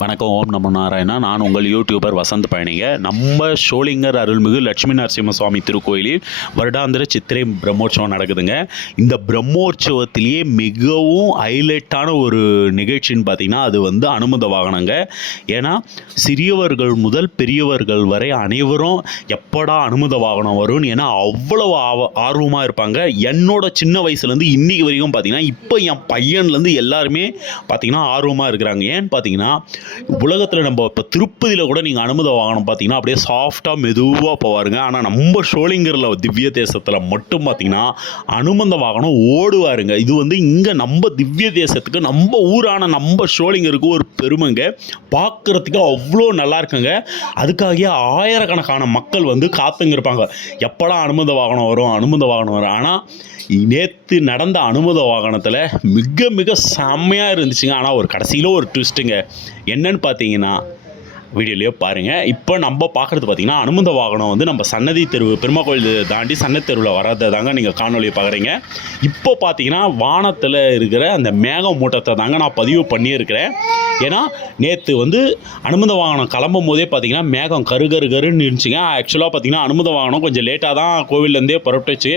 வணக்கம். ஓம் நமோ நாராயணா. நான் உங்கள் யூடியூபர் வசந்த் பயணிங்க. நம்ம ஷோலிங்கர் அருள்மிகு லட்சுமி நரசிம்ம சுவாமி திருக்கோயிலில் வருடாந்திர சித்திரை பிரம்மோற்சவம் நடக்குதுங்க. இந்த பிரம்மோற்சவத்திலேயே மிகவும் ஹைலைட்டான ஒரு நிகழ்ச்சின்னு பார்த்தீங்கன்னா அது வந்து அனுமத வாகனங்க. ஏன்னா சிறியவர்கள் முதல் பெரியவர்கள் வரை அனைவரும் எப்படா அனுமத வாகனம் வரும்னு ஏன்னா அவ்வளோ ஆர்வமாக இருப்பாங்க. என்னோட சின்ன வயசுலேருந்து இன்றைக்கி வரைக்கும் பார்த்தீங்கன்னா இப்போ என் பையன்லேருந்து எல்லாருமே பார்த்தீங்கன்னா ஆர்வமாக இருக்கிறாங்க. ஏன்னு பார்த்தீங்கன்னா உலகத்தில் நம்ம இப்போ திருப்பதியில் கூட நீங்கள் அனுமத வாகனம் பார்த்தீங்கன்னா அப்படியே சாஃப்டாக மெதுவாக போவாருங்க. ஆனால் நம்ம ஷோலிங்கரில் திவ்ய தேசத்தில் மட்டும் பார்த்தீங்கன்னா அனுமந்த வாகனம் ஓடுவாருங்க. இது வந்து இங்கே நம்ம திவ்ய தேசத்துக்கு நம்ம ஊரான நம்ம ஷோலிங்கருக்கு ஒரு பெருமைங்க. பார்க்குறதுக்கு அவ்வளோ நல்லா இருக்குங்க. அதுக்காகவே ஆயிரக்கணக்கான மக்கள் வந்து காத்துங்க இருப்பாங்க, எப்படா அனுமத வாகனம் வரும் அனுமத வாகனம் வரும். ஆனால் நேற்று நடந்த அனுமத வாகனத்தில் மிக மிக செம்மையாக இருந்துச்சுங்க. ஆனால் ஒரு கடைசியில் ஒரு ட்விஸ்ட்டுங்க. என்னன்னு பார்த்தீங்கன்னா வீடியோலேயே பாருங்கள். இப்போ நம்ம பார்க்குறது பார்த்தீங்கன்னா அனுமத வாகனம் வந்து நம்ம சன்னதி தெருவு பெருமாள் கோயில் தாண்டி சன்னதி தெருவில் வர்றதை தாங்க நீங்கள் காணொலியை பார்க்குறீங்க. இப்போ பார்த்தீங்கன்னா வானத்தில் இருக்கிற அந்த மேக மூட்டத்தை தாங்க நான் பதிவு பண்ணியிருக்கிறேன். ஏன்னா நேற்று வந்து அனுமத வாகனம் கிளம்பும் போதே பார்த்தீங்கன்னா மேகம் கருன்னு இருந்துச்சுங்க. ஆக்சுவலாக பார்த்தீங்கன்னா அனுமத வாகனம் கொஞ்சம் லேட்டாக தான் கோவிலேருந்தே புறப்பட்டுச்சு.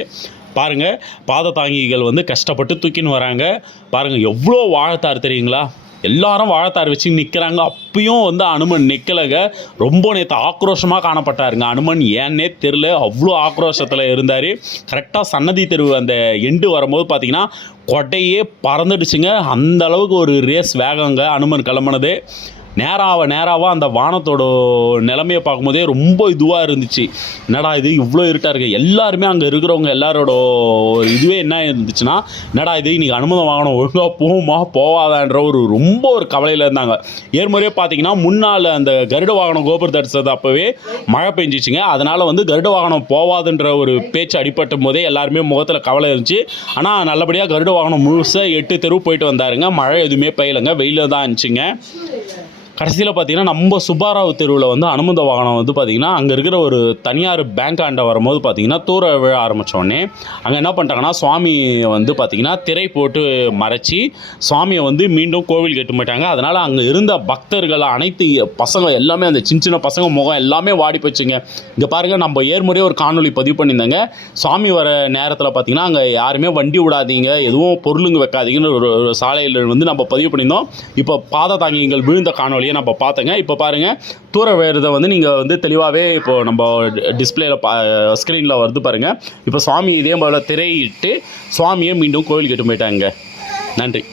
பாருங்கள், பாத தாங்கிகள் வந்து கஷ்டப்பட்டு தூக்கின்னு வராங்க. பாருங்கள் எவ்வளோ வாழைத்தார் தெரியுங்களா, எல்லாரும் வாழைத்தார் வச்சு நிற்கிறாங்க. அப்பயும் வந்து அனுமன் நிற்கலைங்க. ரொம்ப நேற்று ஆக்ரோஷமாக காணப்பட்டாருங்க அனுமன். ஏன்னே தெரில, அவ்வளோ ஆக்ரோஷத்தில் இருந்தார். கரெக்டாக சன்னதி தெருவு அந்த எண்டு வரும்போது பார்த்திங்கன்னா கொட்டையே பறந்துடுச்சுங்க. அந்த அளவுக்கு ஒரு ரேஸ் வேகங்க அனுமன் கிளம்புனது. நேராக அந்த வானத்தோட நிலைமையை பார்க்கும்போதே ரொம்ப இதுவாக இருந்துச்சு. என்னடா இது இவ்வளோ இருட்டாக இருக்குது. எல்லாருமே அங்கே இருக்கிறவங்க எல்லாரோட இதுவே என்ன இருந்துச்சுன்னா, என்னடா இது இன்றைக்கி அனுமத வாகனம் ஒழுங்காக போகுமா போவாதான்ற ரொம்ப ஒரு கவலையில் இருந்தாங்க. ஏற்முறையே பார்த்தீங்கன்னா முன்னால் அந்த கருட வாகனம் கோபுர தரிசனத்தை அப்போவே மழை பெஞ்சிச்சுங்க. அதனால் வந்து கருட வாகனம் போவாதுன்ற ஒரு பேச்சு அடிபட்டும் போதே எல்லாருமே முகத்தில் கவலை இருந்துச்சு. ஆனால் நல்லபடியாக கருட வாகனம் முழுசாக 8 தெரு போயிட்டு வந்தாருங்க. மழை எதுவுமே பெய்யலைங்க, வெயிலில் தான் இருந்துச்சுங்க. கடைசியில் பார்த்தீங்கன்னா நம்ம சுப்பாராவ் தெருவில் வந்து அனுமத வாகனம் வந்து பார்த்திங்கன்னா அங்கே இருக்கிற ஒரு தனியார் பேங்க் ஆண்ட வரும்போது பார்த்திங்கன்னா தூர விழ ஆரம்பித்தோடனே அங்கே என்ன பண்ணிட்டாங்கன்னா சுவாமி வந்து பார்த்திங்கன்னா திரை போட்டு மறைச்சி சுவாமியை வந்து மீண்டும் கோவில் கட்டு போயிட்டாங்க. அதனால் அங்கே இருந்த பக்தர்கள் அனைத்து பசங்க எல்லாமே அந்த சின்ன பசங்க முகம் எல்லாமே வாடி போச்சுங்க. இங்கே பாருங்கள், நம்ம ஏற்முறையே ஒரு காணொலி பதிவு பண்ணியிருந்தாங்க. சுவாமி வர நேரத்தில் பார்த்திங்கன்னா அங்கே யாருமே வண்டி விடாதீங்க, எதுவும் பொருளுங்க வைக்காதீங்கன்னு ஒரு சாலையில் வந்து நம்ம பதிவு பண்ணியிருந்தோம். இப்போ பாத தாங்கிகள் விழுந்த காணொலி நம்ம பார்த்தங்க. இப்போ பாருங்கள், தூர வேறதை வந்து நீங்கள் வந்து தெளிவாகவே இப்போது நம்ம டிஸ்பிளேல ஸ்க்ரீனில் வருது பாருங்கள். இப்போ சுவாமி இதே போல் திரையிட்டு சுவாமியை மீண்டும் கோவில் கட்டு போயிட்டாங்க. நன்றி.